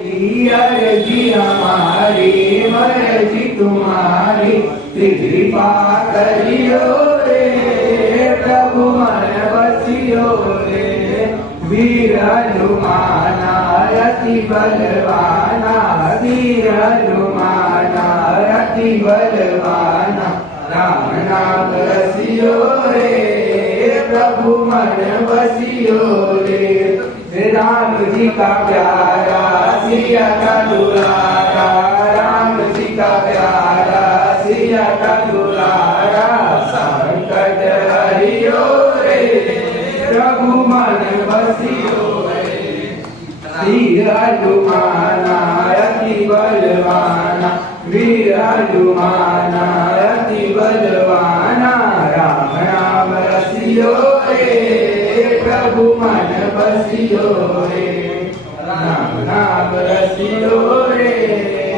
अर्जी हमारी मर्जी तुम्हारी, कृपा करियो रे प्रभु मन बसियो रे। वीर हनुमाना अति बलवाना, वीर हनुमाना अति बलवाना, राम नाम रसियो रे प्रभु मन बसियो रे। राम जी का प्यारा सिया का दुलारा, राम जी का प्यारा सिया का दुलारा, संकट हरियो रे प्रभु मन बसियो रे। वीर हनुमाना अति बलवाना, वीर हनुमाना अति बलवाना, राम नाम रसियो रे प्रभु मन बसियो रे, राम नाम रसियो रे।